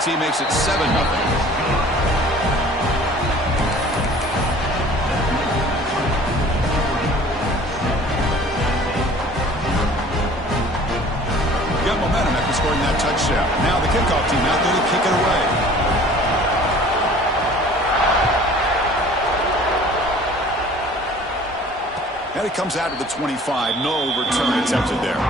AT&T makes it 7-0. Momentum after scoring that touchdown. Now the kickoff team out there to kick it away. And it comes out of the 25. No return attempted there.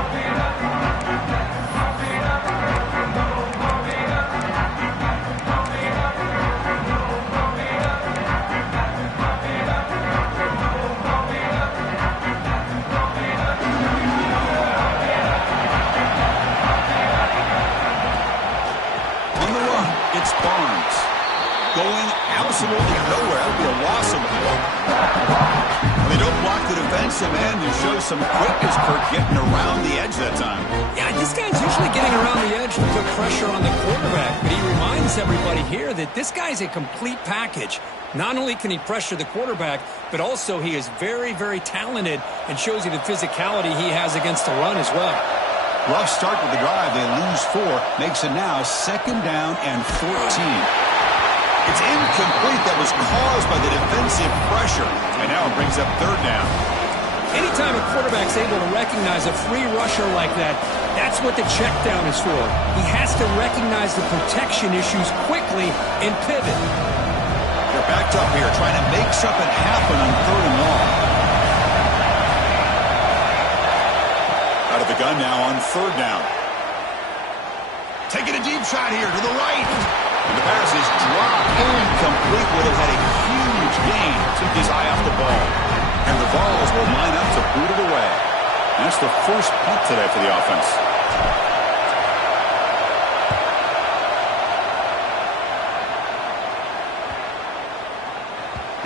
It's Barnes going absolutely nowhere. That would be a loss of the ball. They don't block the defensive end. You show some quickness, Kirk, getting around the edge that time. Yeah, this guy's usually getting around the edge to put pressure on the quarterback, but he reminds everybody here that this guy's a complete package. Not only can he pressure the quarterback, but also he is very, very talented and shows you the physicality he has against the run as well. Rough start with the drive. They lose 4. Makes it now 2nd down and 14. It's incomplete. That was caused by the defensive pressure. And now it brings up 3rd down. Anytime a quarterback's able to recognize a free rusher like that, that's what the check down is for. He has to recognize the protection issues quickly and pivot. They're backed up here, trying to make something happen on 3rd and long. Out of the gun now on 3rd down. Taking a deep shot here to the right. And the pass is dropped. Incomplete. Would have had a huge gain. Took his eye off the ball. And the Vols will line up to boot it away. That's the first punt today for the offense.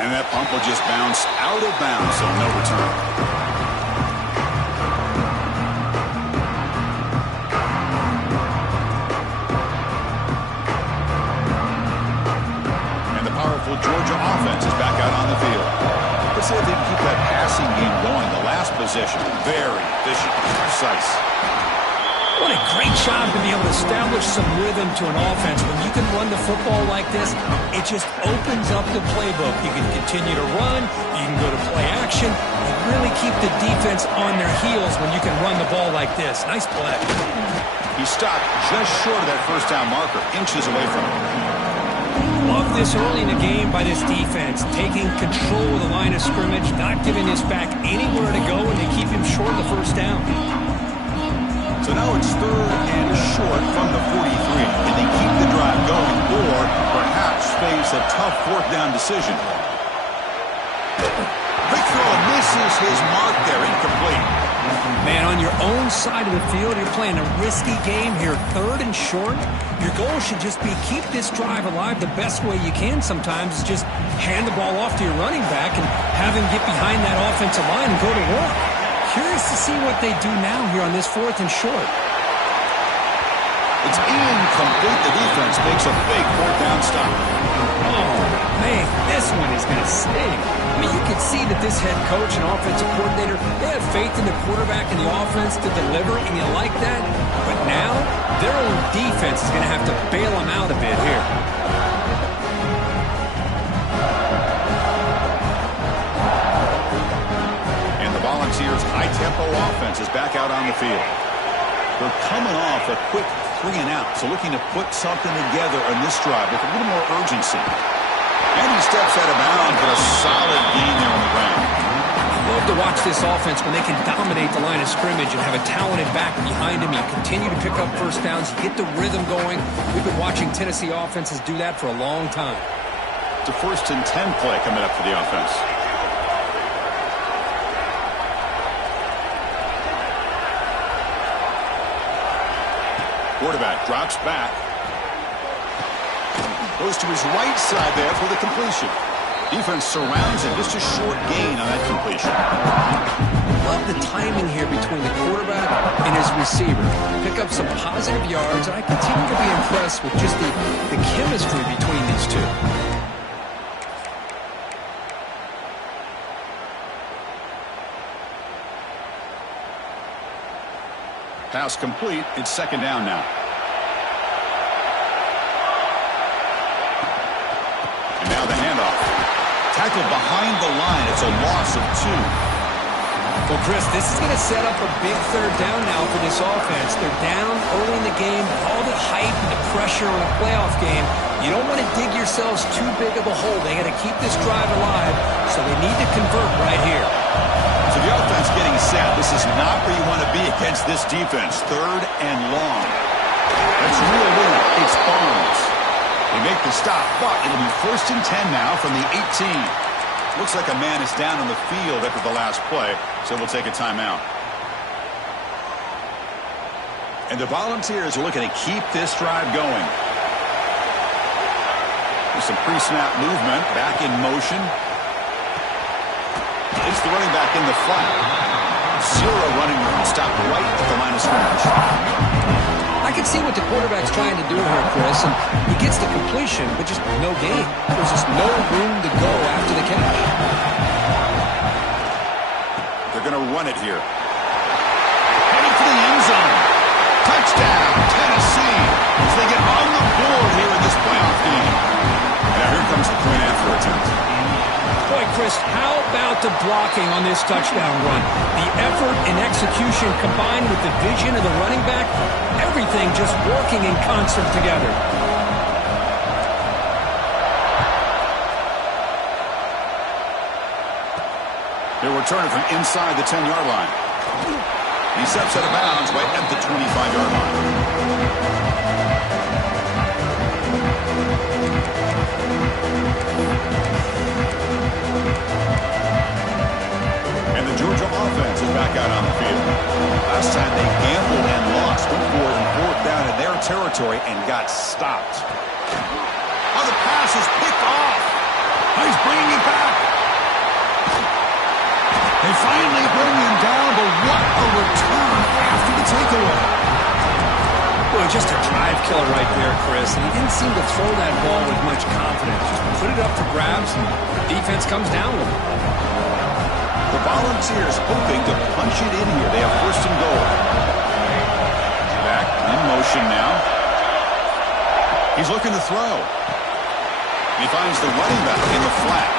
And that punt will just bounce out of bounds, so no return. Georgia offense is back out on the field. Let's see if they can keep that passing game going. The last possession, very efficient and precise. What a great job to be able to establish some rhythm to an offense. When you can run the football like this, it just opens up the playbook. You can continue to run. You can go to play action. You really keep the defense on their heels when you can run the ball like this. Nice play. He stopped just short of that first down marker, inches away from him. Love this early in the game by this defense, taking control of the line of scrimmage, not giving this back anywhere to go, and they keep him short of the first down. So now it's 3rd and short from the 43. Can they keep the drive going or perhaps face a tough 4th down decision? Quick throw misses his mark there, incomplete. Man, on your own side of the field, you're playing a risky game here. 3rd and short. Your goal should just be keep this drive alive the best way you can sometimes is just hand the ball off to your running back and have him get behind that offensive line and go to work. Curious to see what they do now here on this 4th and short. It's incomplete. The defense makes a big 4th down stop. Oh, man, this one is going to sting. I mean, you can see that this head coach and offensive coordinator, they have faith in the quarterback and the offense to deliver, and you like that. But now, their own defense is going to have to bail them out a bit here. And the Volunteers' high-tempo offense is back out on the field. They're coming off a quick 3 and out, so looking to put something together on this drive with a little more urgency. And he steps out of bounds for a solid gain there on the ground. I love to watch this offense when they can dominate the line of scrimmage and have a talented back behind him. You continue to pick up first downs. You get the rhythm going. We've been watching Tennessee offenses do that for a long time. It's a 1st and 10 play coming up for the offense. Quarterback drops back. Goes to his right side there for the completion. Defense surrounds him. Just a short gain on that completion. Love the timing here between the quarterback and his receiver. Pick up some positive yards, and I continue to be impressed with just the chemistry between these two. Pass complete. It's 2nd down now. tackle behind the line. It's a loss of 2. Well, Chris, this is going to set up a big third down now for this offense. They're down early in the game. All the hype and the pressure in a playoff game. You don't want to dig yourselves too big of a hole. They got to keep this drive alive, so they need to convert right here. So the offense getting set. This is not where you want to be against this defense. 3rd and long. That's real winner. It's Barnes. They make the stop, but it'll be 1st and 10 now from the 18. Looks like a man is down on the field after the last play, so we'll take a timeout. And the Volunteers are looking to keep this drive going. There's some pre-snap movement, back in motion. It's the running back in the flat. 0 running room, stopped right at the line of scrimmage. I can see what the quarterback's trying to do here, Chris, and he gets the completion, but just no gain. There's just no room to go after the catch. They're going to run it here. Heading for the end zone. Touchdown, Tennessee, as they get on the board here in this playoff game. Now here comes the point after attempt. Boy, Chris, how about the blocking on this touchdown run? The effort and execution combined with the vision of the running back, everything just working in concert together. They're returning from inside the 10-yard line. He steps out of bounds right at the 25-yard line. And the Georgia offense is back out on the field. Last time they gambled and lost, went for it and 4th down in their territory and got stopped. Oh, the pass is picked off. He's bringing it back. They finally bring him down, but what a return after the takeaway. Well, just a drive killer right there, Chris. And he didn't seem to throw that ball with much confidence. Just put it up for grabs, and the defense comes down with it. The Volunteers hoping to punch it in here. They have 1st and goal. Back in motion now. He's looking to throw. He finds the running back in the flat.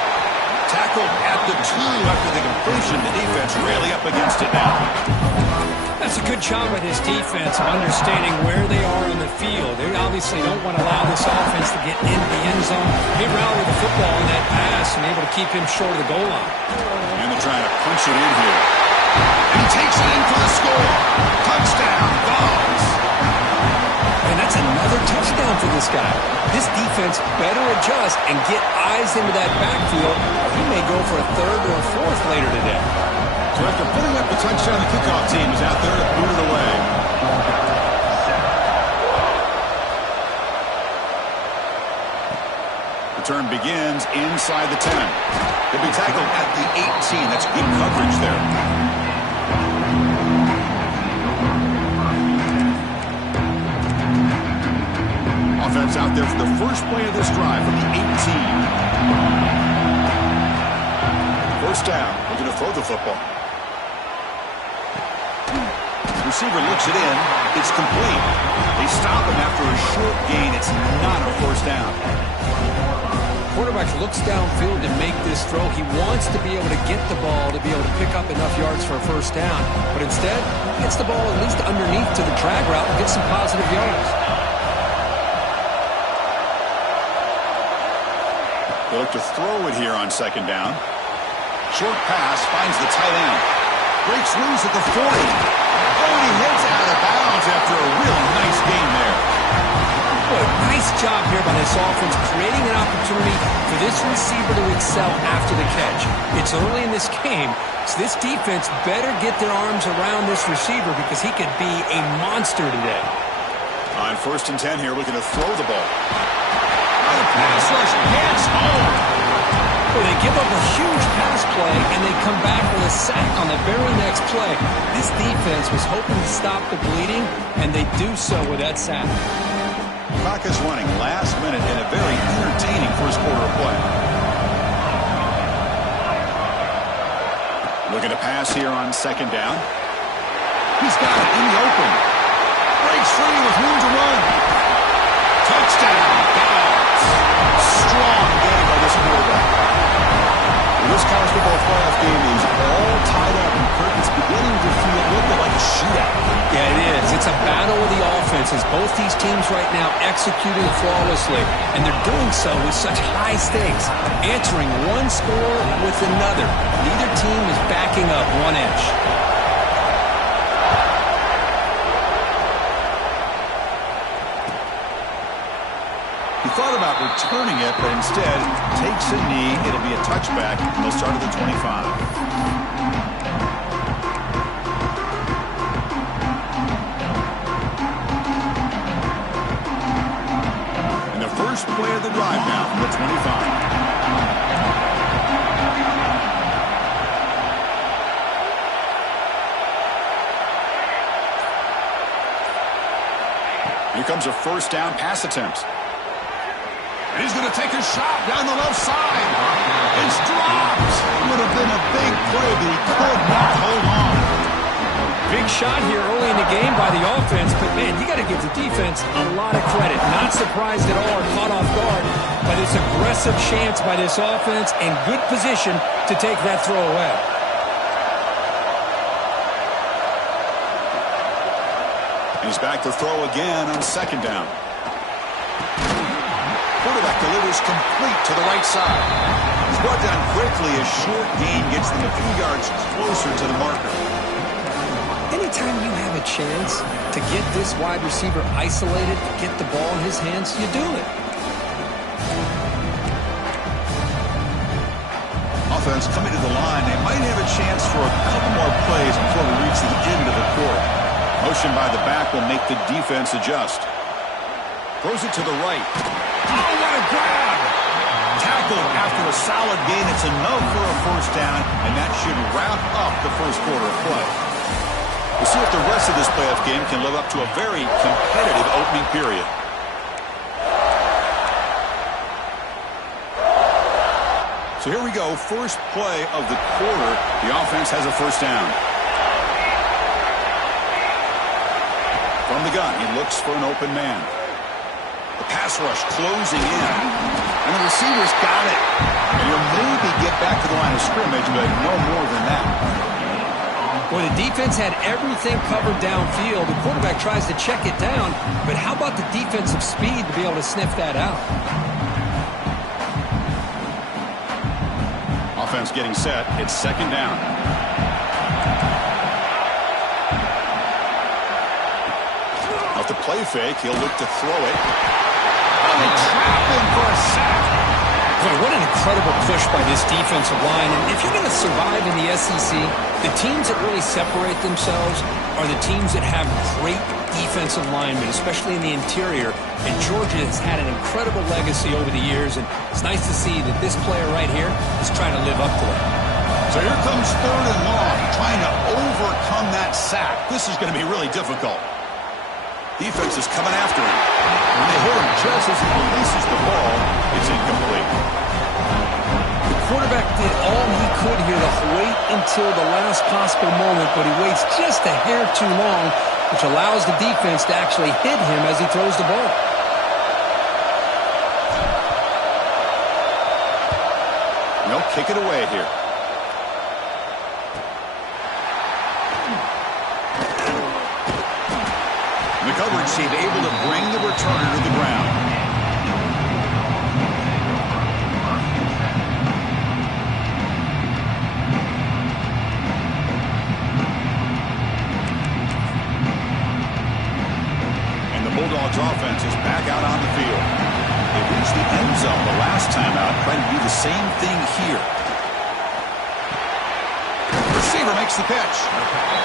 Tackled at the 2 after the completion. The defense really up against it now. That's a good job by this defense of understanding where they are on the field. They obviously don't want to allow this offense to get into the end zone. They rally the football on that pass and able to keep him short of the goal line. And they're trying to punch it in here. And he takes it in for the score. Touchdown, Vols. And that's another touchdown for this guy. This defense better adjust and get eyes into that backfield, or he may go for a 3rd or a 4th later today. So after putting up the touchdown, the kickoff team is out there to boot it away. Return begins inside the 10. He'll be tackled at the 18. That's good coverage there. Offense out there for the first play of this drive from the 18. 1st down. Looking to throw the football. Receiver looks it in. It's complete. They stop him after a short gain. It's not a 1st down. Quarterback looks downfield to make this throw. He wants to be able to get the ball to be able to pick up enough yards for a 1st down. But instead, he gets the ball at least underneath to the drag route and gets some positive yards. They look to throw it here on 2nd down. Short pass finds the tight end. Breaks loose at the 40. Oh, and he heads out of bounds after a real nice gain there. Boy, nice job here by this offense, creating an opportunity for this receiver to excel after the catch. It's early in this game, so this defense better get their arms around this receiver because he could be a monster today. On 1st and 10 here, looking to throw the ball. Oh, the pass rush gets home. Well, they give up a huge pass play, and they come back with a sack on the very next play. This defense was hoping to stop the bleeding, and they do so with that sack. Clock is running last minute in a very entertaining 1st quarter of play. Looking to pass here on 2nd down. He's got it in the open. Breaks free with room to run. Touchdown, Vols. Strong game by this quarterback. This college football playoff game is all tied up, and curtains beginning to feel a little bit like a shootout. Yeah, it is. It's a battle of the offenses. Both these teams right now executing flawlessly, and they're doing so with such high stakes, answering one score with another. Neither team is backing up one inch. He thought about returning it, but instead takes a knee. It'll be a touchback, and they'll start at the 25. And the first play of the drive now from the 25. Here comes a first down pass attempt. And he's going to take a shot down the left side. It's dropped. It would have been a big play, but he could not hold on. Big shot here early in the game by the offense, but, man, you got to give the defense a lot of credit. Not surprised at all or caught off guard by this aggressive chance by this offense and good position to take that throw away. He's back to throw again on second down. Quarterback delivers complete to the right side. He's brought down quickly. A short gain gets them a few yards closer to the marker. Anytime you have a chance to get this wide receiver isolated, get the ball in his hands, you do it. Offense coming to the line. They might have a chance for a couple more plays before we reach the end of the quarter. Motion by the back will make the defense adjust. Throws it to the right. Oh, what a grab! Tackled after a solid gain. It's enough for a first down, and that should wrap up the first quarter of play. We'll see if the rest of this playoff game can live up to a very competitive opening period. So here we go. First play of the quarter. The offense has a first down. From the gun, he looks for an open man. The pass rush closing in. And the receiver's got it. And he'll maybe get back to the line of scrimmage, but no more than that. Well, the defense had everything covered downfield. The quarterback tries to check it down, but how about the defensive speed to be able to sniff that out? Offense getting set. It's second down. Off the play fake, he'll look to throw it. And they trap him for a sack. Boy, what an incredible push by this defensive line. And if you're going to survive in the SEC, the teams that really separate themselves are the teams that have great defensive linemen, especially in the interior. And Georgia has had an incredible legacy over the years, and it's nice to see that this player right here is trying to live up to it. So here comes third and long, trying to overcome that sack. This is going to be really difficult. Defense is coming after him. When they hit him just as he releases the ball, it's incomplete. The quarterback did all he could here to wait until the last possible moment, but he waits just a hair too long, which allows the defense to actually hit him as he throws the ball. They'll kick it away here. The coverage team able to bring the returner to the ground. And the Bulldogs offense is back out on the field. They reached the end zone the last time out, trying to do the same thing here. Receiver makes the catch.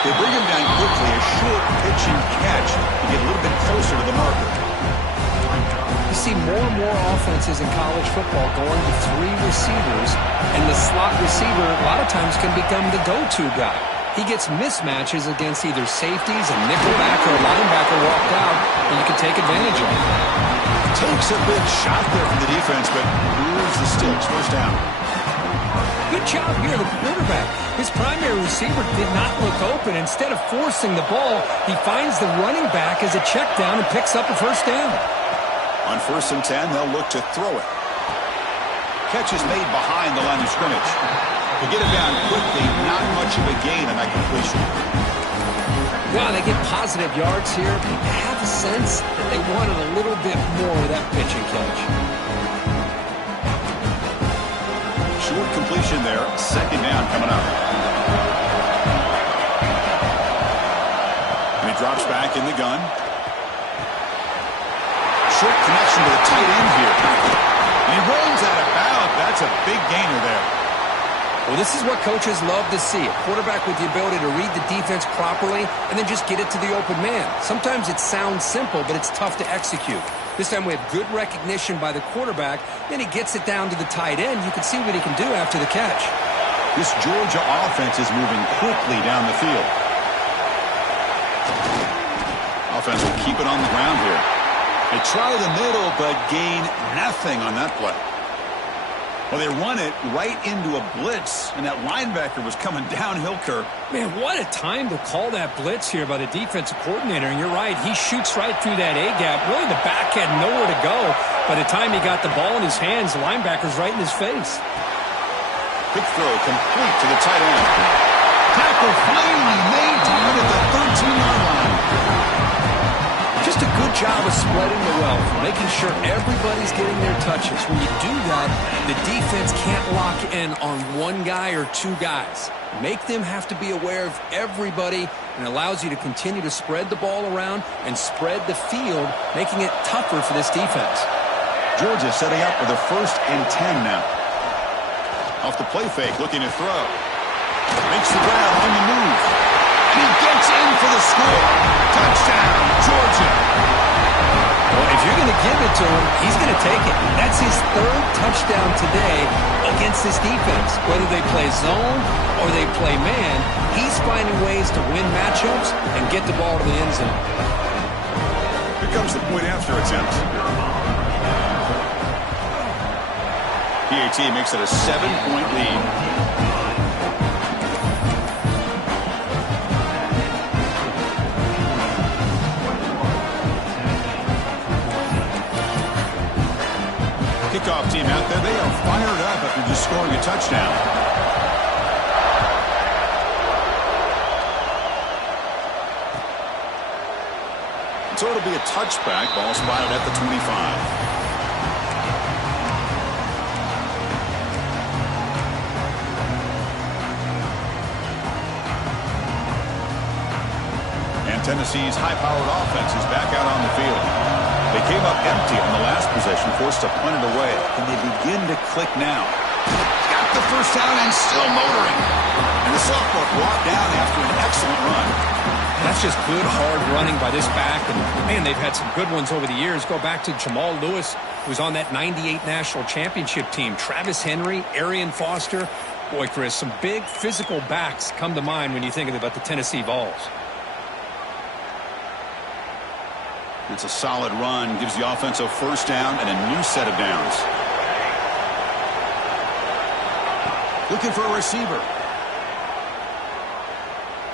They bring him down quickly, a short pitch and catch to get a little bit closer to the marker. You see more and more offenses in college football going to three receivers, and the slot receiver a lot of times can become the go-to guy. He gets mismatches against either safeties, a nickelback, or a linebacker walked out, and you can take advantage of it. Takes a big shot there from the defense, but moves the sticks. First down. Good job here, the quarterback. His primary receiver did not look open. Instead of forcing the ball, he finds the running back as a check down and picks up a first down. On 1st and 10, they'll look to throw it. Catch is made behind the line of scrimmage. To get it down quickly, not much of a gain on that completion. Yeah, they get positive yards here. I have a sense that they wanted a little bit more of that pitch and catch. Short completion there. Second down coming up. And he drops back in the gun. Short connection to the tight end here. And he runs out of bounds. That's a big gainer there. Well, this is what coaches love to see. A quarterback with the ability to read the defense properly and then just get it to the open man. Sometimes it sounds simple, but it's tough to execute. This time we have good recognition by the quarterback. Then he gets it down to the tight end. You can see what he can do after the catch. This Georgia offense is moving quickly down the field. Offense will keep it on the ground here. They try the middle, but gain nothing on that play. Well, they run it right into a blitz, and that linebacker was coming downhill, Kirk. Man, what a time to call that blitz here by the defensive coordinator. And you're right, he shoots right through that A-gap. Really, the back had nowhere to go. By the time he got the ball in his hands, the linebacker's right in his face. Big throw complete to the tight end. Tackle finally made down at the 13-yard line. Just a good job of spreading the wealth, making sure everybody's getting their touches. When you do that, the defense can't lock in on one guy or two guys. Make them have to be aware of everybody, and allows you to continue to spread the ball around and spread the field, making it tougher for this defense. Georgia setting up with a 1st and 10 now. Off the play fake, looking to throw. Makes the grab on the move. And he gets in for the score. Touchdown, Georgia. Well, if you're going to give it to him, he's going to take it. That's his 3rd touchdown today against this defense. Whether they play zone or they play man, he's finding ways to win matchups and get the ball to the end zone. Here comes the point after attempt. PAT makes it a 7-point lead. Kickoff team out there, they are fired up after just scoring a touchdown. So it'll be a touchback, ball spotted at the 25. Tennessee's high-powered offense is back out on the field. They came up empty on the last possession, forced to punt it away. And they begin to click now. Got the first down and still motoring. And the sophomore brought down after an excellent run. That's just good, hard running by this back. And, man, they've had some good ones over the years. Go back to Jamal Lewis, who was on that 98 national championship team. Travis Henry, Arian Foster. Boy, Chris, some big physical backs come to mind when you think about the Tennessee Vols. It's a solid run, gives the offense a first down and a new set of downs. Looking for a receiver.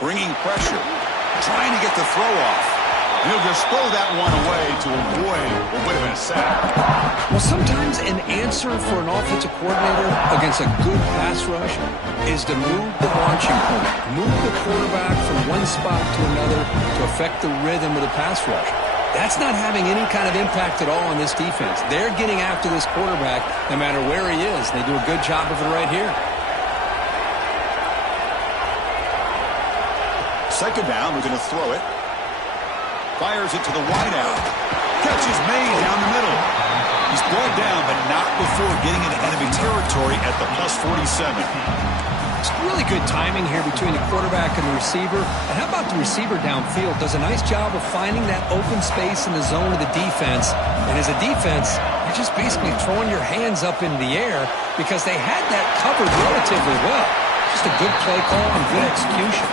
Bringing pressure. Trying to get the throw off. And he'll just throw that one away to avoid what would have been a sack. Well, sometimes an answer for an offensive coordinator against a good pass rush is to move the launching point. Move the quarterback from one spot to another to affect the rhythm of the pass rush. That's not having any kind of impact at all on this defense. They're getting after this quarterback no matter where he is. They do a good job of it right here. Second down, we're going to throw it. Fires it to the wideout. Catch is made down the middle. He's brought down, but not before getting into enemy territory at the +47. It's really good timing here between the quarterback and the receiver. And how about the receiver downfield? Does a nice job of finding that open space in the zone of the defense. And as a defense, you're just basically throwing your hands up in the air because they had that covered relatively well. Just a good play call and good execution.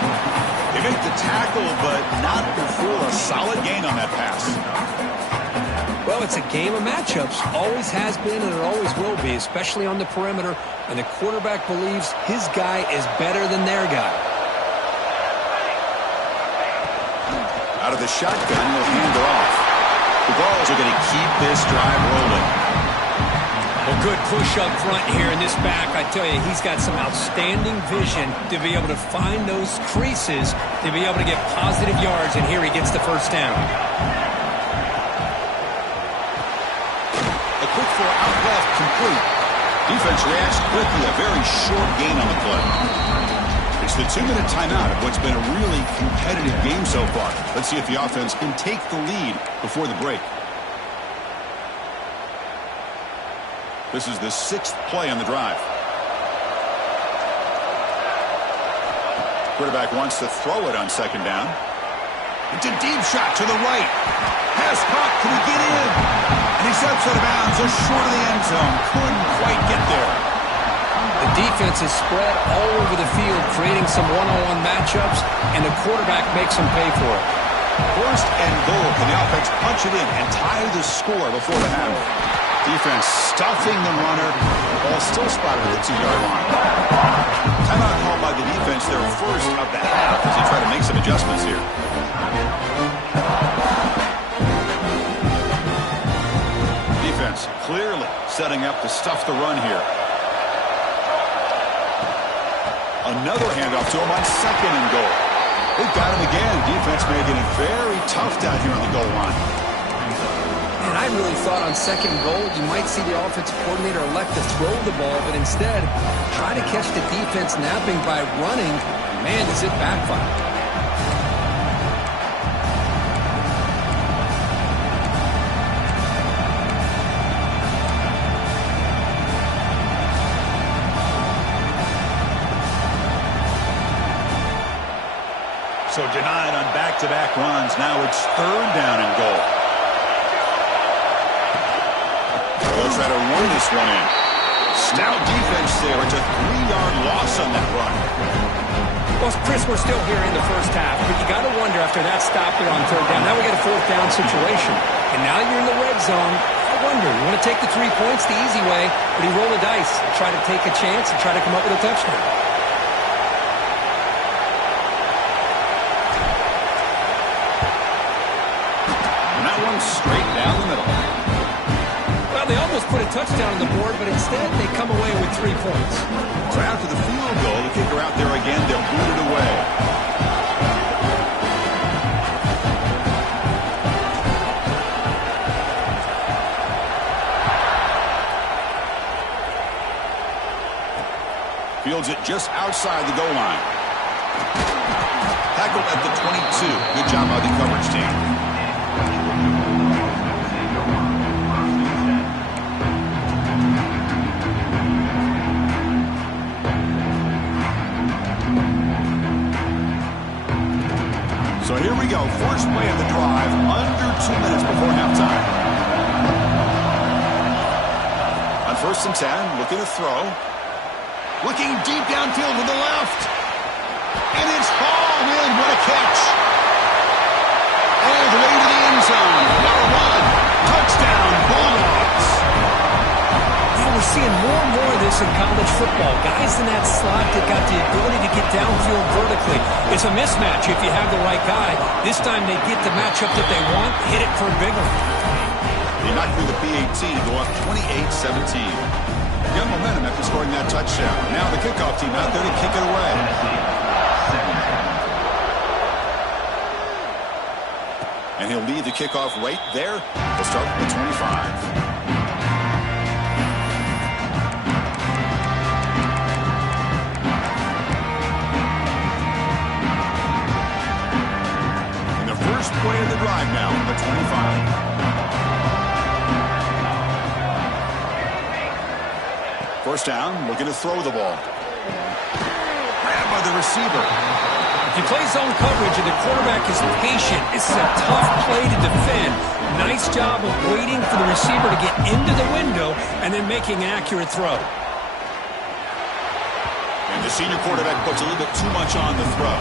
They make the tackle, but not before a solid gain on that pass. Well, it's a game of matchups. Always has been and it always will be, especially on the perimeter. And the quarterback believes his guy is better than their guy. Out of the shotgun, he'll hand it off. The Vols are going to keep this drive rolling. Well, good push up front here in this back. I tell you, he's got some outstanding vision to be able to find those creases, to be able to get positive yards, and here he gets the first down. A quick throw out left, complete. Defense reacts quickly, a very short gain on the play. It's the 2-minute timeout of what's been a really competitive game so far. Let's see if the offense can take the lead before the break. This is the 6th play on the drive. Quarterback wants to throw it on second down. It's a deep shot to the right. Pass caught. Can he get in? And he steps out of bounds just short of the end zone. Couldn't quite get there. The defense is spread all over the field, creating some one-on-one matchups, and the quarterback makes them pay for it. First and goal. Can the offense punch it in and tie the score before the half? Defense stuffing the runner. Ball still spotted at the 2-yard line. Timeout called by the defense, their first of the half, as they try to make some adjustments here. Defense clearly setting up to stuff the run here. Another handoff to him on second and goal. They've got him again. Defense making it very tough down here on the goal line. And I really thought on second goal you might see the offensive coordinator elect to throw the ball, but instead try to catch the defense napping by running. Man, does it backfire. So denied on back-to-back runs. Now it's third down and goal. They'll try to run this one in. Stout defense there. It's a 3-yard loss on that run. Well, Chris, we're still here in the first half, but you got to wonder after that stop there on third down. Now we got a fourth down situation, and now you're in the red zone. I wonder, you want to take the 3 points the easy way, but you roll the dice, try to take a chance, and try to come up with a touchdown. Straight down the middle. Well, they almost put a touchdown on the board, but instead they come away with 3 points. So after the field goal, the kicker out there again, they'll boot it away. Fields it just outside the goal line. Tackled at the 22. Good job by the coverage team. So here we go, first play of the drive, under 2 minutes before halftime. On 1st and 10, looking to throw. Looking deep downfield to the left. And it's hauled in, what a catch. All the way to the end zone, got a run. Touchdown, Bulldogs. We're seeing more and more of this in college football. Guys in that slot that got the ability to get downfield vertically. It's a mismatch if you have the right guy. This time they get the matchup that they want, hit it for a big one. They knocked through the P-18 to go up 28-17. Young momentum after scoring that touchdown. Now the kickoff team out there to kick it away. And he'll lead the kickoff right there. He'll start from the 25. First play of the drive now, the 25. First down, looking to throw the ball. Grabbed by the receiver. If you play zone coverage and the quarterback is patient, this is a tough play to defend. Nice job of waiting for the receiver to get into the window and then making an accurate throw. And the senior quarterback puts a little bit too much on the throw.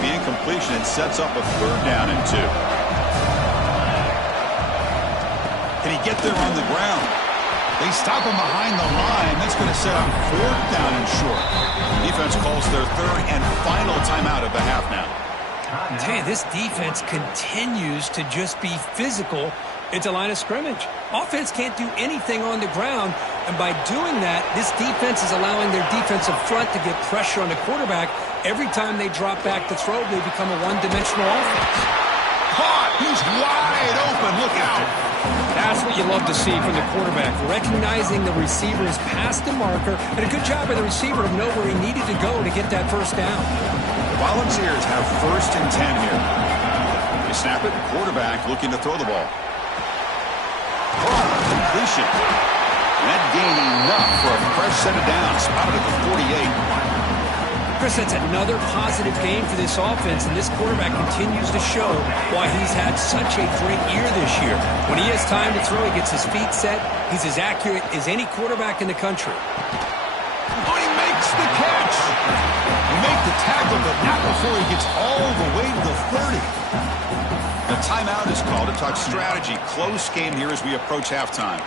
The incompletion and sets up a third down and 2. Can he get there on the ground? They stop him behind the line. That's going to set up 4th down and short. Defense calls their 3rd and final timeout of the half now. I tell you, this defense continues to just be physical at the line of scrimmage. Offense can't do anything on the ground, and by doing that, this defense is allowing their defensive front to get pressure on the quarterback. Every time they drop back to throw, they become a one-dimensional offense. Caught! He's wide open. Look out! That's what you love to see from the quarterback, recognizing the receiver's past the marker, and a good job by the receiver to know where he needed to go to get that first down. Volunteers have 1st and 10 here. They snap it. Quarterback looking to throw the ball. Completion. That gain enough for a fresh set of downs. Spotted at the 48. Chris, that's another positive game for this offense, and this quarterback continues to show why he's had such a great year this year. When he has time to throw, he gets his feet set. He's as accurate as any quarterback in the country. Oh, he makes the catch. He made the tackle, but not before he gets all the way to the 30. The timeout is called to talk strategy. Close game here as we approach halftime.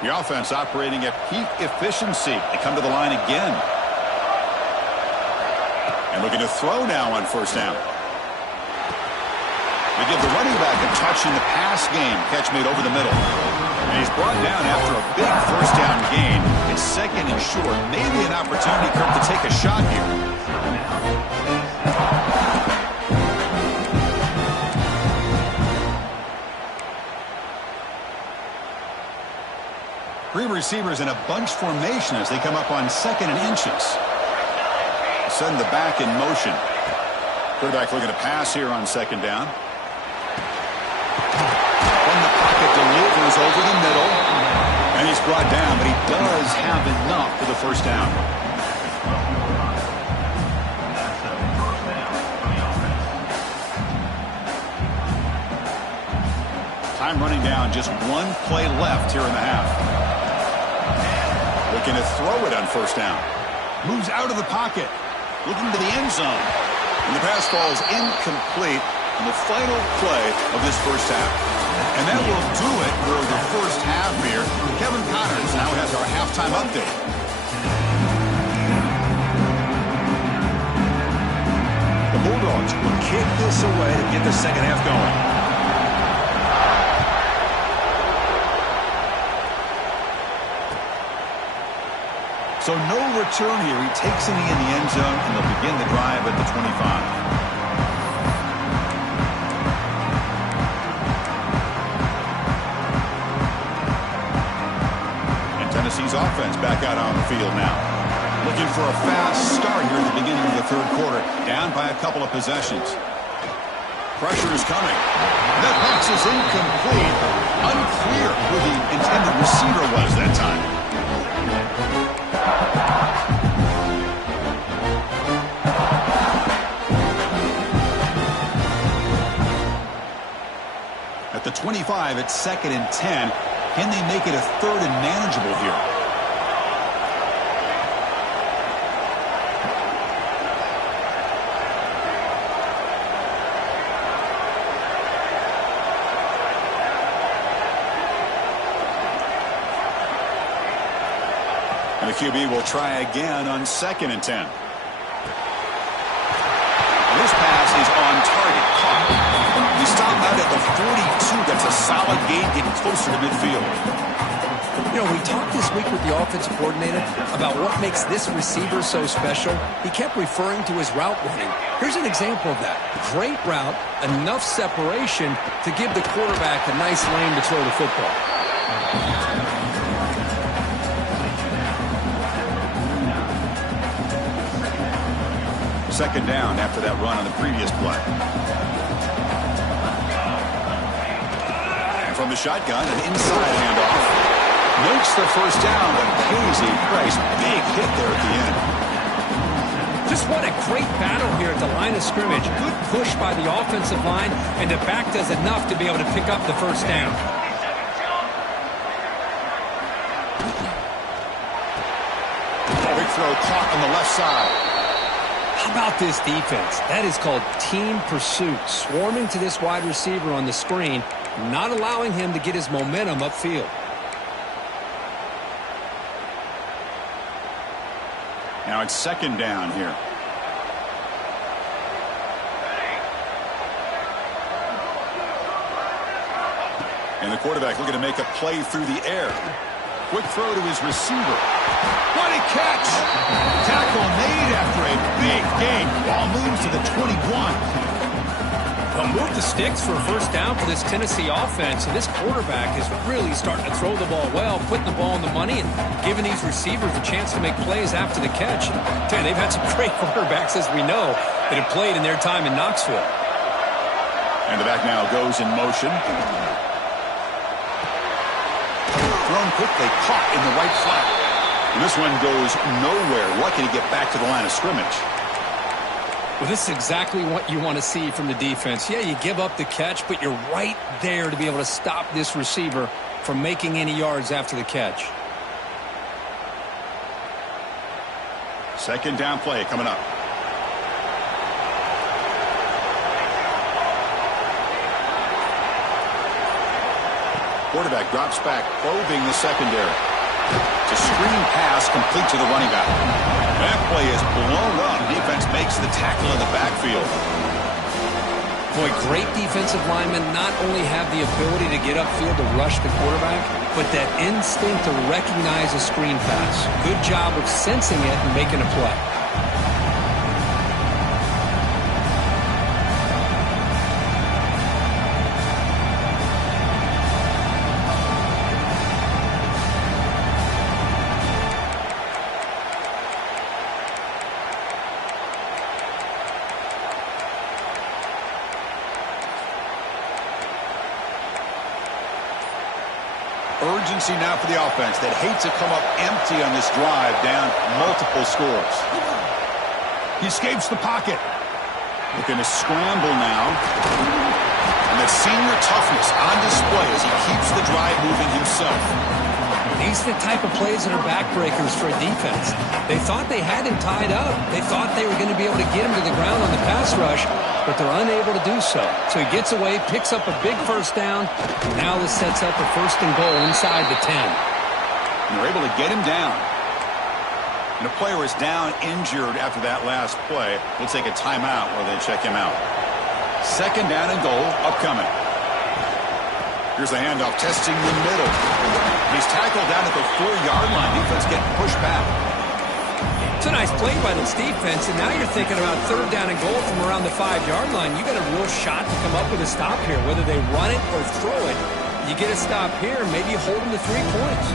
The offense operating at peak efficiency. They come to the line again. And looking to throw now on 1st down. They give the running back a touch in the pass game. Catch made over the middle. And he's brought down after a big 1st down gain. It's 2nd and short. Maybe an opportunity, Kirk, to take a shot here. 3 receivers in a bunch formation as they come up on 2nd and inches. Send the back in motion. Quarterback looking to pass here on 2nd down. From the pocket, delivers over the middle. And he's brought down, but he does have enough for the 1st down. Time running down, just 1 play left here in the half. Looking to throw it on 1st down. Moves out of the pocket. Looking to the end zone. And the pass falls incomplete in the final play of this 1st half. And that will do it for the 1st half here. Kevin Connors now has our halftime update. The Bulldogs will kick this away to get the 2nd half going. So no return here. He takes it in the end zone, and they'll begin the drive at the 25. And Tennessee's offense back out on the field now. Looking for a fast start here at the beginning of the 3rd quarter. Down by a couple of possessions. Pressure is coming. That pass is incomplete. Unclear who the intended receiver was that time. At the 25, it's 2nd and 10. Can they make it a 3rd and manageable here? And the QB will try again on 2nd and 10. This pass is on target. Caught. He stopped out at the 42. That's a solid gain, getting closer to midfield. You know, we talked this week with the offensive coordinator about what makes this receiver so special. He kept referring to his route running. Here's an example of that. Great route, enough separation to give the quarterback a nice lane to throw the football. 2nd down after that run on the previous play. And from the shotgun, an inside handoff. Makes the 1st down, but pays a price. Big hit there at the end. Just what a great battle here at the line of scrimmage. Good push by the offensive line, and the back does enough to be able to pick up the 1st down. Big throw caught on the left side. How about this defense? That is called team pursuit. Swarming to this wide receiver on the screen, not allowing him to get his momentum upfield. Now it's second down here. And the quarterback looking to make a play through the air. Quick throw to his receiver. What a catch! Tackle made after a big gain. Ball moves to the 21. They'll move the sticks for a first down for this Tennessee offense. And this quarterback is really starting to throw the ball well, putting the ball on the money, and giving these receivers a chance to make plays after the catch. They've had some great quarterbacks, as we know, that have played in their time in Knoxville. And the back now goes in motion. Thrown quickly, caught in the right flat. And this one goes nowhere. Lucky to get back to the line of scrimmage. Well, this is exactly what you want to see from the defense. Yeah, you give up the catch, but you're right there to be able to stop this receiver from making any yards after the catch. Second down play coming up. Quarterback drops back, probing the secondary. It's a screen pass complete to the running back. That play is blown up. Defense makes the tackle in the backfield. Boy, great defensive linemen not only have the ability to get upfield to rush the quarterback, but that instinct to recognize a screen pass. Good job of sensing it and making a play. Urgency now for the offense that hates to come up empty on this drive, down multiple scores. He escapes the pocket. Looking to scramble now. And that senior toughness on display as he keeps the drive moving himself. These are the type of plays that are backbreakers for a defense. They thought they had him tied up. They thought they were going to be able to get him to the ground on the pass rush, but they're unable to do so. So he gets away, picks up a big first down. Now this sets up a first and goal inside the 10. And they're able to get him down. And the player is down injured after that last play. We'll take a timeout while they check him out. Second down and goal upcoming. Here's the handoff, testing the middle. He's tackled down at the 4-yard line. Defense getting pushed back. It's a nice play by this defense, and now you're thinking about third down and goal from around the 5-yard line. You got a real shot to come up with a stop here, whether they run it or throw it. You get a stop here, maybe you hold them to 3 points.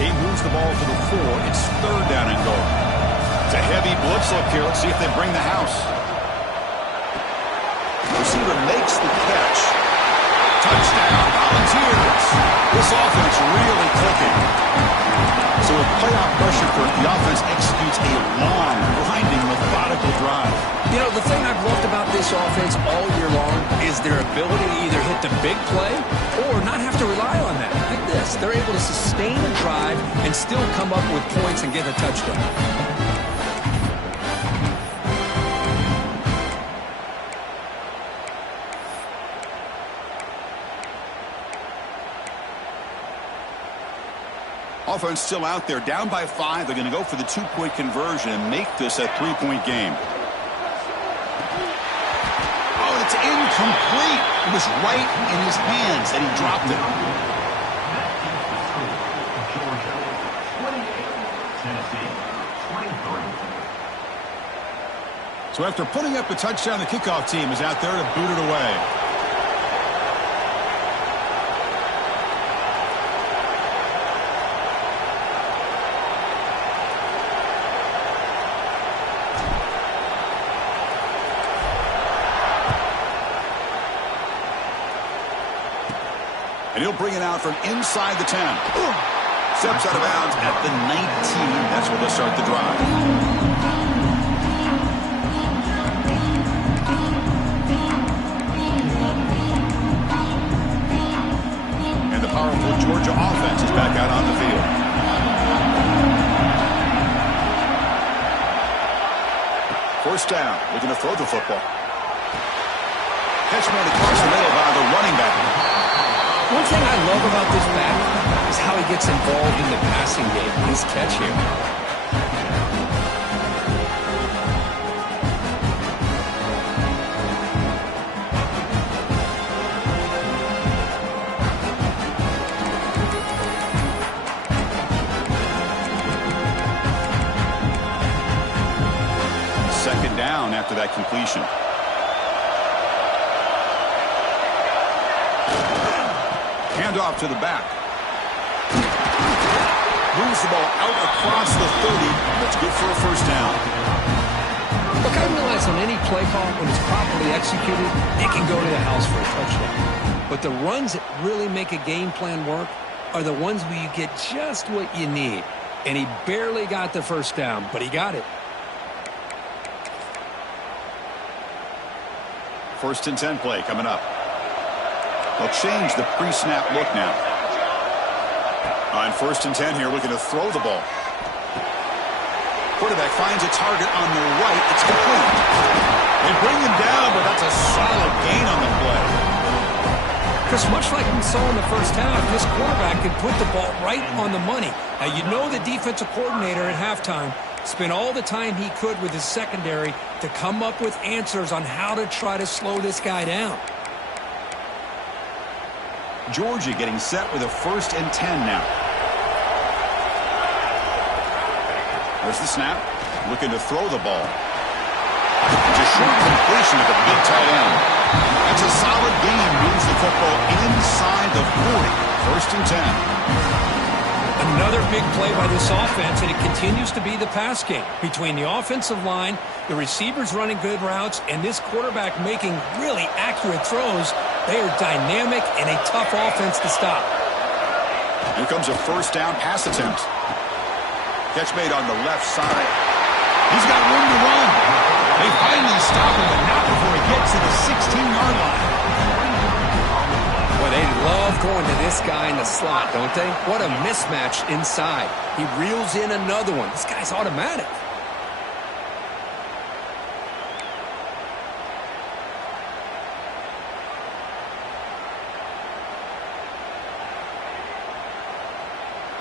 He moves the ball to the 4. It's third down and goal. It's a heavy blitz look here. Let's see if they bring the house. Receiver makes the catch. Touchdown, Volunteers. This offense really clicking. So with playoff pressure for the offense executes a long, grinding, methodical drive. You know, the thing I've loved about this offense all year long is their ability to either hit the big play or not have to rely on that. Like this, they're able to sustain a drive and still come up with points and get a touchdown. Offense still out there, down by 5. They're going to go for the 2-point conversion and make this a 3-point game. Oh, it's incomplete. It was right in his hands, and he dropped it. So after putting up a touchdown, the kickoff team is out there to boot it away. And he'll bring it out from inside the 10. Steps out of bounds at the 19. That's where they'll start the drive. And the powerful Georgia offense is back out on the field. first down. Looking to throw the football. Catch made across the middle by the running back. One thing I love about this back is how he gets involved in the passing game. Nice catch here. Second down after that completion. Handoff to the back. Moves the ball out across the 30. That's good for a first down. Look, I realize on any play call, when it's properly executed, it can go to the house for a touchdown. But the runs that really make a game plan work are the ones where you get just what you need. And he barely got the first down, but he got it. First and 10 play coming up. They'll change the pre-snap look now. On first and 10 here, looking to throw the ball. Quarterback finds a target on the right. It's complete. They bring him down, but that's a solid gain on the play. Chris, much like we saw in the first half, this quarterback could put the ball right on the money. Now, you know the defensive coordinator at halftime spent all the time he could with his secondary to come up with answers on how to try to slow this guy down. Georgia getting set with a first and 10 now. There's the snap. Looking to throw the ball. It's a short completion with a big tight end. That's a solid gain. Moves the football inside the 40. First and 10. Another big play by this offense, and it continues to be the pass game. Between the offensive line, the receivers running good routes, and this quarterback making really accurate throws, they are dynamic and a tough offense to stop. Here comes a first down pass attempt. Catch made on the left side. He's got room to run. They finally stop him, but not before he gets to the 16-yard line. Well, they love going to this guy in the slot, don't they? What a mismatch inside. He reels in another one. This guy's automatic.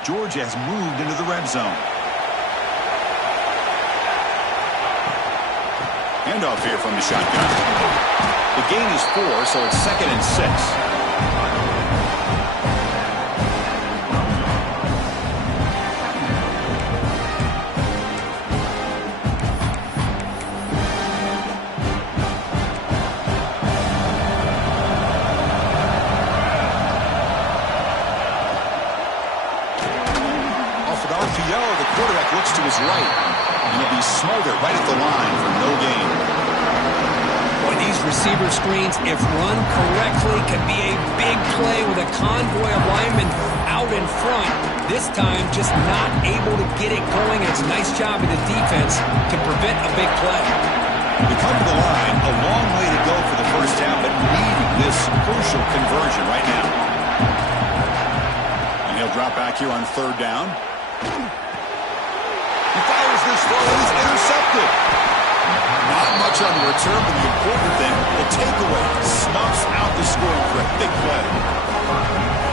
Georgia has moved into the red zone. Handoff here from the shotgun. The gain is 4, so it's second and 6. To his right, and he'll be smothered right at the line for no gain. Boy, these receiver screens, if run correctly, can be a big play with a convoy of linemen out in front. This time, just not able to get it going. It's a nice job of the defense to prevent a big play. They come to the line, a long way to go for the first down, but needing this crucial conversion right now. And he'll drop back here on third down. He fires this throw, and he's intercepted. Not much on the return, but the important thing, the takeaway, snuffs out the scoring threat. Big play.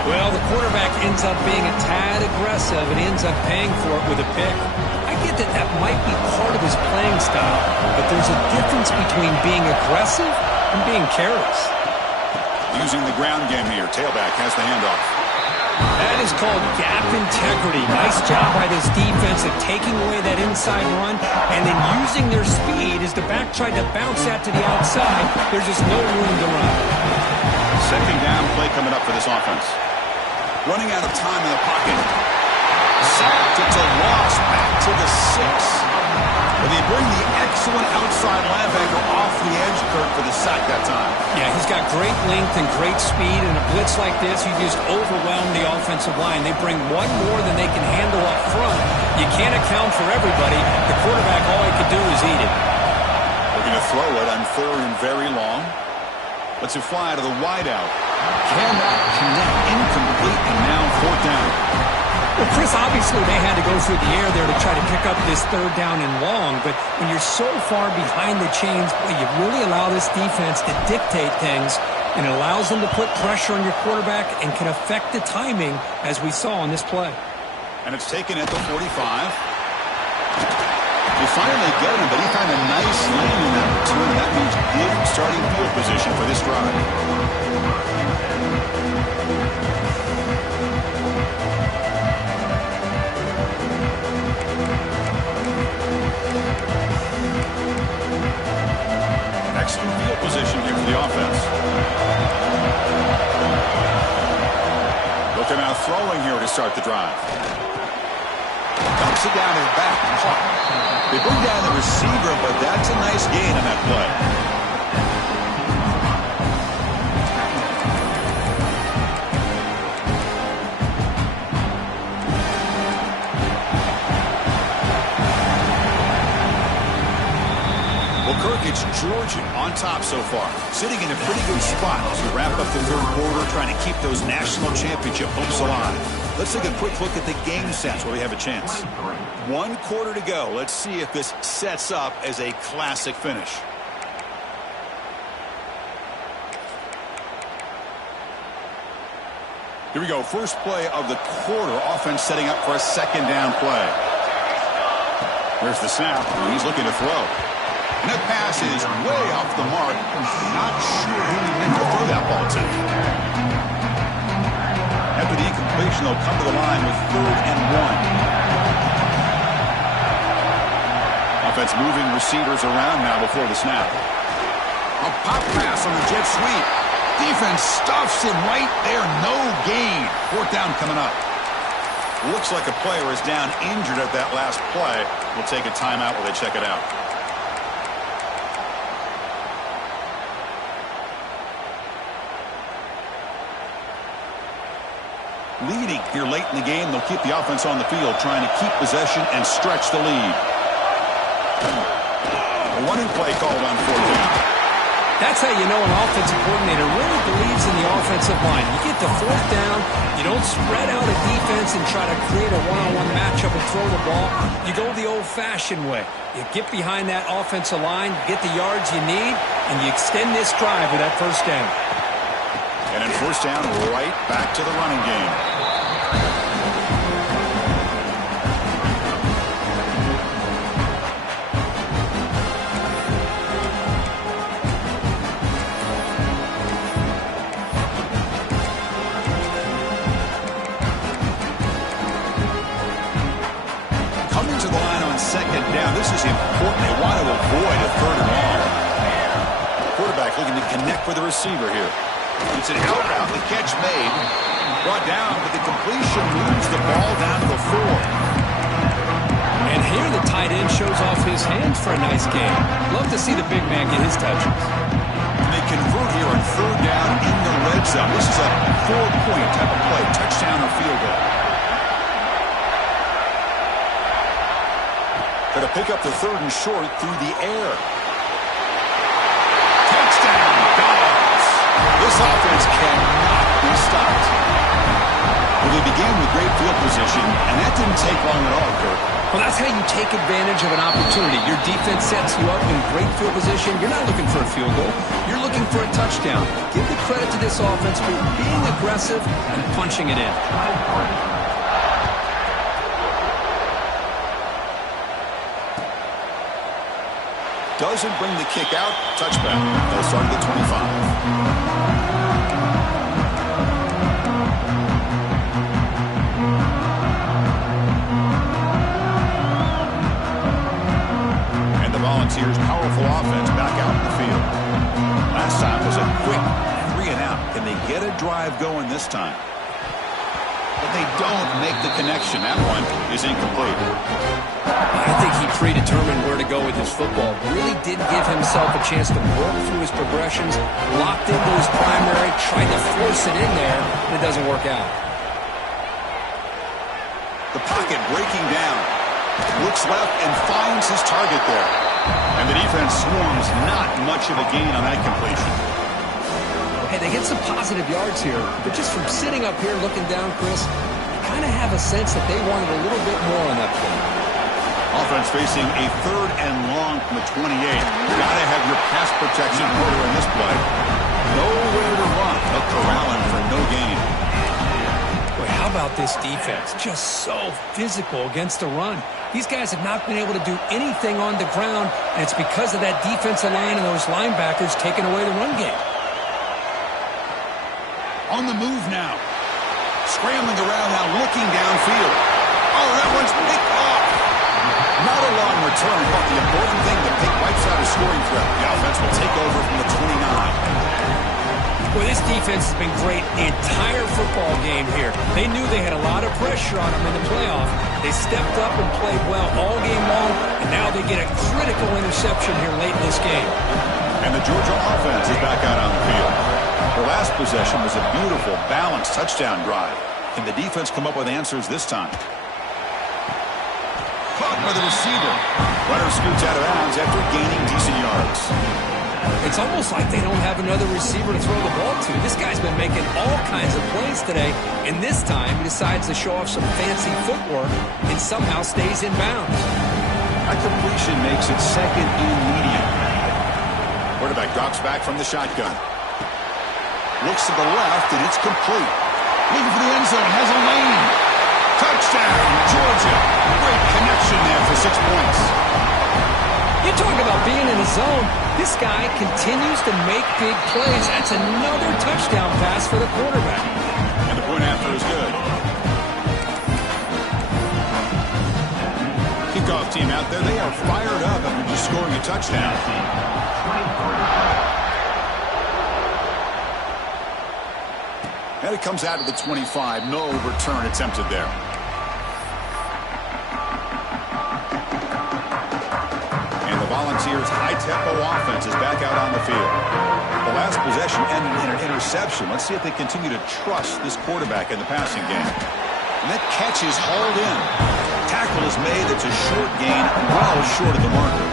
Well, the quarterback ends up being a tad aggressive and ends up paying for it with a pick. I get that that might be part of his playing style, but there's a difference between being aggressive and being careless. Using the ground game here, tailback has the handoff. That is called gap integrity. Nice job by this defense of taking away that inside run and then using their speed as the back tried to bounce that to the outside. There's just no room to run. Second down play coming up for this offense. Running out of time in the pocket. Sacked. It's a loss back to the 6. But they bring the excellent outside linebacker off the edge, Kirk, for the sack that time. Yeah, he's got great length and great speed. In a blitz like this, you just overwhelm the offensive line. They bring one more than they can handle up front. You can't account for everybody. The quarterback, all he could do is eat it. Looking to throw it on third and very long. Lets it fly to the wideout. Cannot connect, incomplete, and now fourth down. Well, Chris, obviously they had to go through the air there to try to pick up this third down and long, but when you're so far behind the chains, boy, you really allow this defense to dictate things, and it allows them to put pressure on your quarterback and can affect the timing, as we saw on this play. And it's taken at the 45. They finally get him, but he found a nice lane in that return. That means good starting field position for this drive. Excellent field position here for the offense. Looking out throwing here to start the drive. Dumps it down his back. They bring down the receiver, but that's a nice gain on that play. Kirk, it's Georgia on top so far, sitting in a pretty good spot as we wrap up the third quarter, trying to keep those national championship hopes alive. Let's take a quick look at the game stats where we have a chance. 1 quarter to go. Let's see if this sets up as a classic finish. Here we go. First play of the quarter. Offense setting up for a second down play. There's the snap. He's looking to throw. And that pass is way off the mark. Not sure who he meant to throw that ball to. After the incompletion, they'll come to the line with 3rd and 1. Offense moving receivers around now before the snap. A pop pass on the jet sweep. Defense stuffs him right there. No gain. 4th down coming up. Looks like a player is down injured at that last play. We'll take a timeout while they check it out. Leading here late in the game, they'll keep the offense on the field, trying to keep possession and stretch the lead. A running play called on 4th down. That's how you know an offensive coordinator really believes in the offensive line. You get to 4th down, you don't spread out a defense and try to create a one-on-one matchup and throw the ball. You go the old-fashioned way. You get behind that offensive line, get the yards you need, and you extend this drive with that 1st down. And in 1st down, right back to the running game. Coming to the line on 2nd down. This is important. They want to avoid a 3rd and long. Quarterback looking to connect with the receiver here. It's an out route. The catch made. Brought down, but the completion moves the ball down to the 4. And here the tight end shows off his hands for a nice game. Love to see the big man get his touches. They convert here on 3rd down in the red zone. This is a 4-point type of play. Touchdown or field goal. Got to pick up the 3rd and short through the air. Touchdown. This offense cannot be stopped. Well, they began with great field position, and that didn't take long at all, Kirk. Well, that's how you take advantage of an opportunity. Your defense sets you up in great field position. You're not looking for a field goal. You're looking for a touchdown. Give the credit to this offense for being aggressive and punching it in. Doesn't bring the kick out. Touchback. They'll start at the 25. Volunteers' powerful offense back out in the field. Last time was a quick 3 and out. Can they get a drive going this time? But they don't make the connection. That one is incomplete. I think he predetermined where to go with his football. Really did give himself a chance to work through his progressions, locked into his primary, tried to force it in there, and it doesn't work out. The pocket breaking down. Looks left and finds his target there. And the defense swarms. Not much of a gain on that completion. Hey, they get some positive yards here, but just from sitting up here looking down, Chris, kind of have a sense that they wanted a little bit more on that play. Offense facing a 3rd and long from the 28. Got to have your pass protection in order in this play. Nowhere to run. They'll corral him for no gain. Boy, how about this defense? Just so physical against the run. These guys have not been able to do anything on the ground, and it's because of that defensive line and those linebackers taking away the run game. On the move now. Scrambling around now, looking downfield. Oh, that one's picked off. Not a long return, but the important thing, the pick wipes out a scoring threat. The offense will take over from the 29. Well, this defense has been great the entire football game here. They knew they had a lot of pressure on them in the playoff. They stepped up and played well all game long, and now they get a critical interception here late in this game. And the Georgia offense is back out on the field. The last possession was a beautiful, balanced touchdown drive. Can the defense come up with answers this time? Caught by the receiver. Runner scoots out of bounds after gaining decent yards. It's almost like they don't have another receiver to throw the ball to. This guy's been making all kinds of plays today, and this time he decides to show off some fancy footwork and somehow stays in bounds. That completion makes it 2nd and medium. Quarterback drops back from the shotgun. Looks to the left, and it's complete. Looking for the end zone, has a lane. Touchdown, Georgia. Great connection there for 6 points. You talk about being in the zone. This guy continues to make big plays. That's another touchdown pass for the quarterback. And the point after is good. Kickoff team out there, they are fired up after just scoring a touchdown. And it comes out to the 25. No return attempted there. And the Volunteers' high-tempo offense is back out on the field. The last possession ended in an interception. Let's see if they continue to trust this quarterback in the passing game. And that catch is hauled in. Tackle is made. It's a short gain, well short of the marker.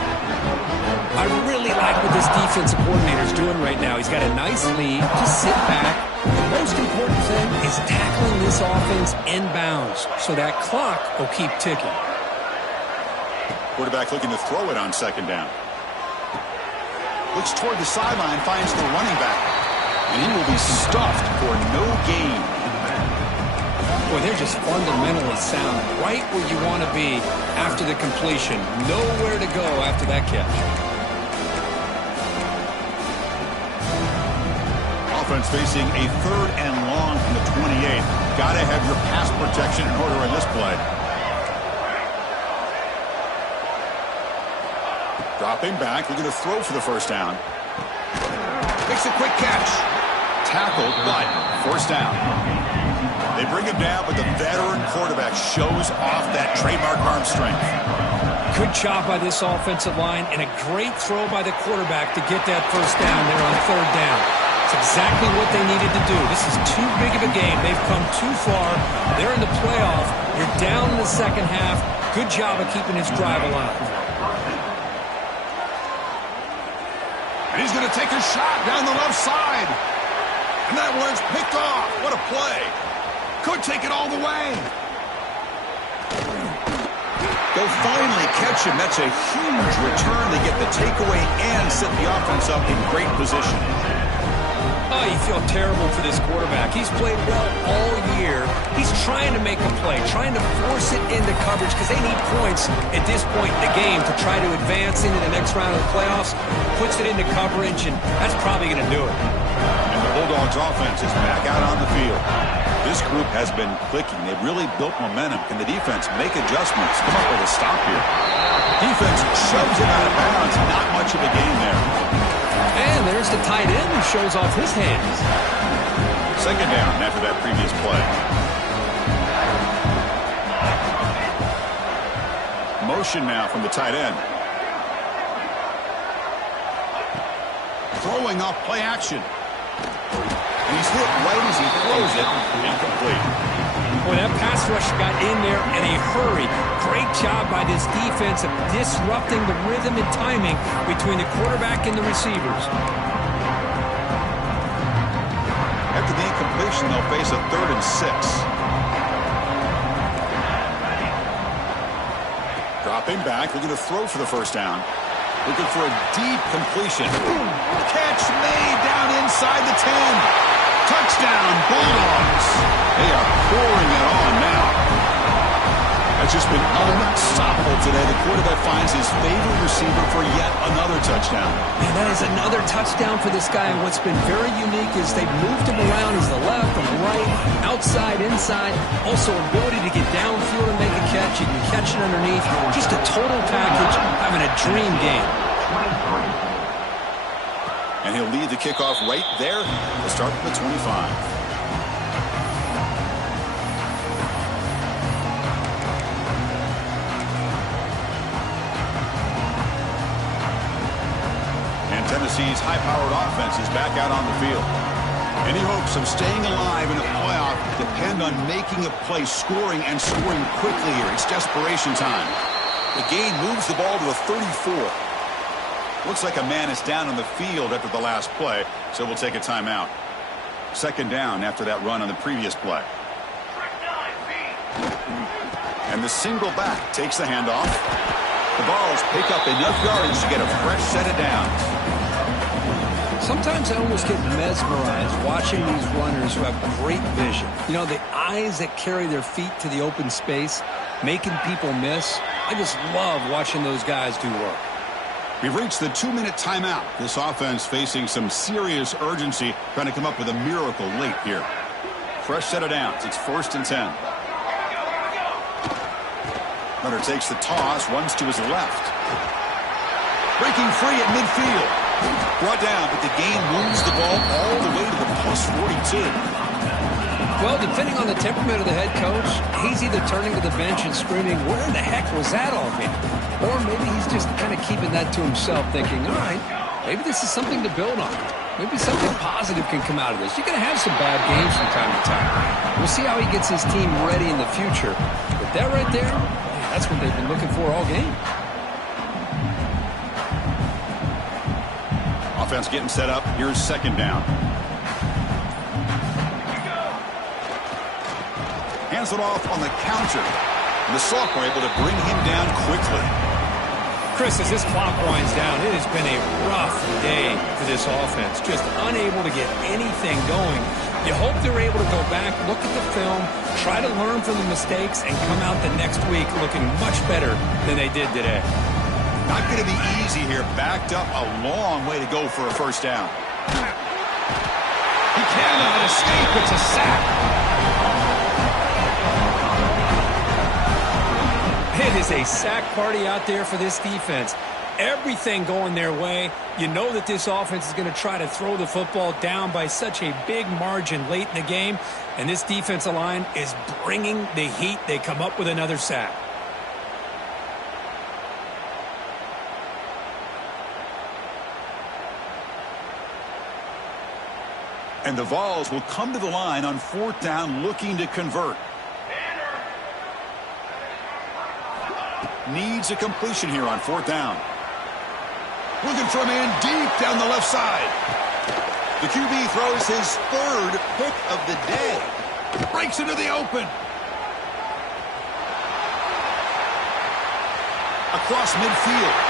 I really like what this defensive coordinator is doing right now. He's got a nice lead. Just sit back. The most important thing is tackling this offense in bounds so that clock will keep ticking. Quarterback looking to throw it on 2nd down. Looks toward the sideline, finds the running back. And he will be stuffed for no gain. Boy, they're just fundamentally sound. Right where you want to be after the completion. Nowhere to go after that catch. Offense facing a 3rd and long from the 28. Got to have your pass protection in order in this play. Dropping back, looking to throw for the 1st down. Makes a quick catch. Tackled, but 1st down. They bring him down, but the veteran quarterback shows off that trademark arm strength. Good job by this offensive line, and a great throw by the quarterback to get that 1st down there on 3rd down. It's exactly what they needed to do. This is too big of a game. They've come too far. They're in the playoff. You're down in the 2nd half. Good job of keeping this drive alive. And he's going to take a shot down the left side. And that one's picked off. What a play. Could take it all the way. They'll finally catch him. That's a huge return. They get the takeaway and set the offense up in great position. Oh, you feel terrible for this quarterback. He's played well all year. He's trying to make a play, trying to force it into coverage because they need points at this point in the game to try to advance into the next round of the playoffs. Puts it into coverage, and that's probably going to do it. And the Bulldogs offense is back out on the field. This group has been clicking. They've really built momentum. Can the defense make adjustments? Come up with a stop here. Defense shoves it out of bounds. Not much of a gain there. And there's the tight end who shows off his hands. 2nd down after that previous play. Motion now from the tight end. Throwing off play action. And he's hit right as he throws it. Incomplete. Boy, that pass rush got in there in a hurry. Great job by this defense of disrupting the rhythm and timing between the quarterback and the receivers. After the incompletion, they'll face a 3rd and 6. Dropping back, looking to throw for the first down. Looking for a deep completion. Catch made down inside the 10. Touchdown, Bulldogs. They are pouring it on now. That's just been unstoppable today. The quarterback finds his favorite receiver for yet another touchdown. And that is another touchdown for this guy. And what's been very unique is they've moved him around. He's the left, from the right, outside, inside. Also ability to get downfield and make a catch. You can catch it underneath. Just a total package, having a dream game. And he'll lead the kickoff right there. We'll start from the 25. Tennessee's high-powered offense is back out on the field. Any hopes of staying alive in a playoff depend on making a play, scoring, and scoring quickly here. It's desperation time. The game moves the ball to the 34. Looks like a man is down on the field after the last play, so we'll take a timeout. Second down after that run on the previous play. And the single back takes the handoff. The Vols pick up enough yardage to get a fresh set of downs. Sometimes I almost get mesmerized watching these runners who have great vision. You know, the eyes that carry their feet to the open space, making people miss. I just love watching those guys do work. We've reached the 2-minute timeout. This offense facing some serious urgency, trying to come up with a miracle late here. Fresh set of downs. It's 1st and 10. Runner takes the toss, runs to his left. Breaking free at midfield. Brought down, but the game moves the ball all the way to the plus 42. Well, depending on the temperament of the head coach, he's either turning to the bench and screaming, where the heck was that all been? Or maybe he's just kind of keeping that to himself, thinking, all right, maybe this is something to build on. Maybe something positive can come out of this. You're going to have some bad games from time to time. We'll see how he gets his team ready in the future. But that right there, that's what they've been looking for all game. Offense getting set up. Here's second down. Hands it off on the counter. And the sophomore able to bring him down quickly. Chris, as this clock winds down, it has been a rough day for this offense. Just unable to get anything going. You hope they're able to go back, look at the film, try to learn from the mistakes, and come out the next week looking much better than they did today. Not going to be easy here. Backed up a long way to go for a first down. He cannot escape. It's a sack. It is a sack party out there for this defense. Everything going their way. You know that this offense is going to try to throw the football down by such a big margin late in the game. And this defensive line is bringing the heat. They come up with another sack. And the Vols will come to the line on 4th down looking to convert. Needs a completion here on 4th down. Looking for a man deep down the left side. The QB throws his 3rd pick of the day. Breaks into the open. Across midfield.